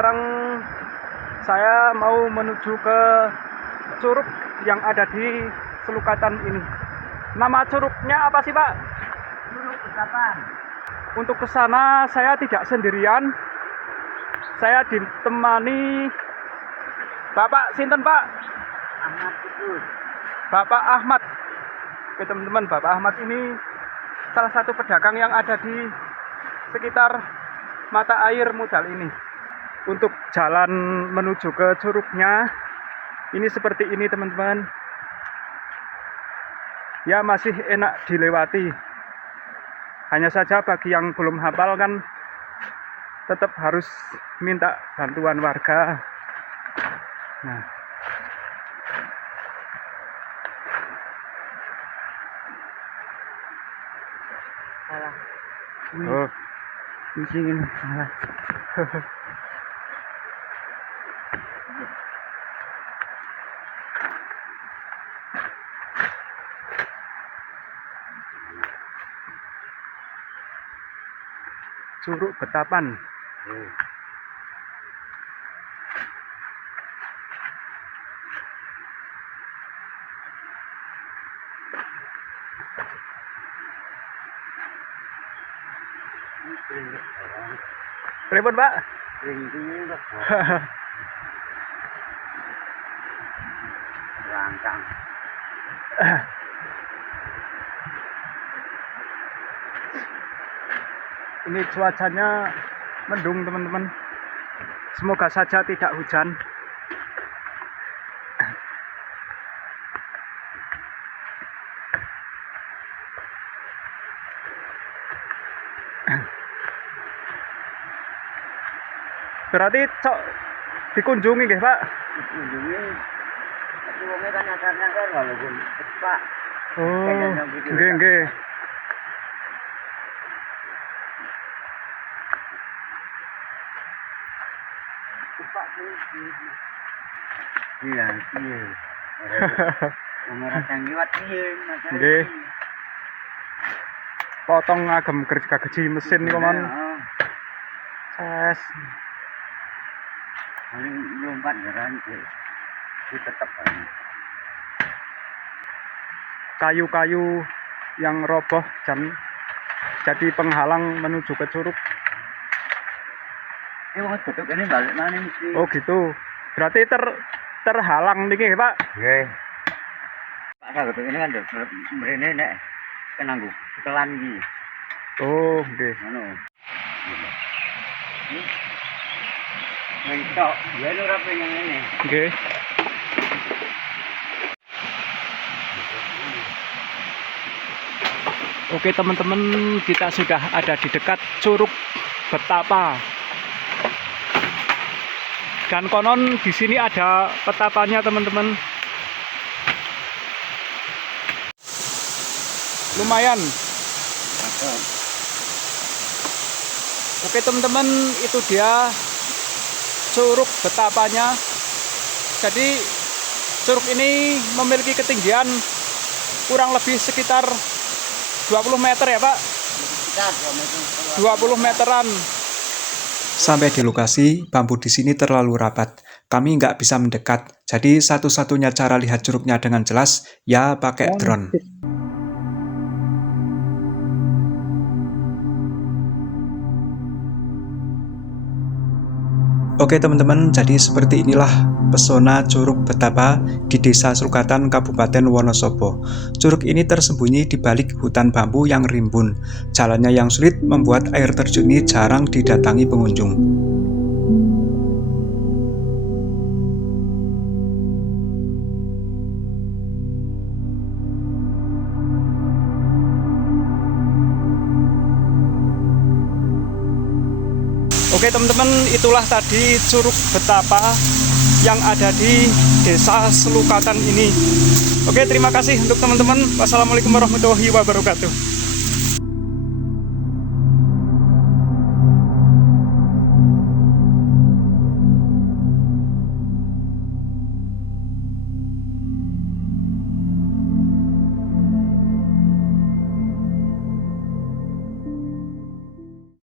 sekarang saya mau menuju ke curug yang ada di Selukatan ini. Nama curugnya apa sih, Pak? Curug Betapan. Untuk ke sana saya tidak sendirian. Saya ditemani Bapak sinten, Pak? Ahmad Kudus. Bapak Ahmad. Oke, teman-teman, Bapak Ahmad ini salah satu pedagang yang ada di sekitar mata air Mudal ini. Untuk jalan menuju ke curugnya ini seperti ini, teman-teman. Ya, masih enak dilewati. Hanya saja bagi yang belum hafal kan tetap harus minta bantuan warga. Nah, Salah. oh, Pusingin salah. Curug Betapan. Pripun, Pak? Rangkang. Ini cuacanya mendung, teman-teman. Semoga saja tidak hujan. Berarti cok dikunjungi nggih, Pak? Kunjungi. Tapi wongnya kan nyasar-nyasar walaupun Pak. Oh, nggih nggih. Pak iya, iya. Kamera liwat iya, Nggih. Potong agem gerja-gerji mesin niku mon. Ses. Paling lompat jalan itu tetap Kayu-kayu yang roboh jadi penghalang menuju ke curug. Wong tutup ini balik mana mesti. Oh gitu. Berarti terhalang niki, Pak. Nggih. Pak tutup ini kan mrene nek kenanggu telan iki. Oh, nggih. Ngono. Mentok, ya ora pengen ngene. Nggih. Oke, teman-teman, kita sudah ada di dekat Curug Betapa. Dan konon di sini ada petapanya, teman-teman. Lumayan. Oke, teman-teman, itu dia Curug Betapanya. Jadi curug ini memiliki ketinggian kurang lebih sekitar 20 meter ya, Pak? Sekitar 20 meteran. Sampai di lokasi, bambu di sini terlalu rapat. Kami nggak bisa mendekat. Jadi satu-satunya cara lihat curugnya dengan jelas, ya pakai drone. Oke teman-teman, jadi seperti inilah pesona Curug Betapa di Desa Selukatan, Kabupaten Wonosobo. Curug ini tersembunyi di balik hutan bambu yang rimbun. Jalannya yang sulit membuat air terjun ini jarang didatangi pengunjung. Oke teman-teman, itulah tadi Curug Betapa yang ada di Desa Selukatan ini. Oke, terima kasih untuk teman-teman. Wassalamualaikum warahmatullahi wabarakatuh.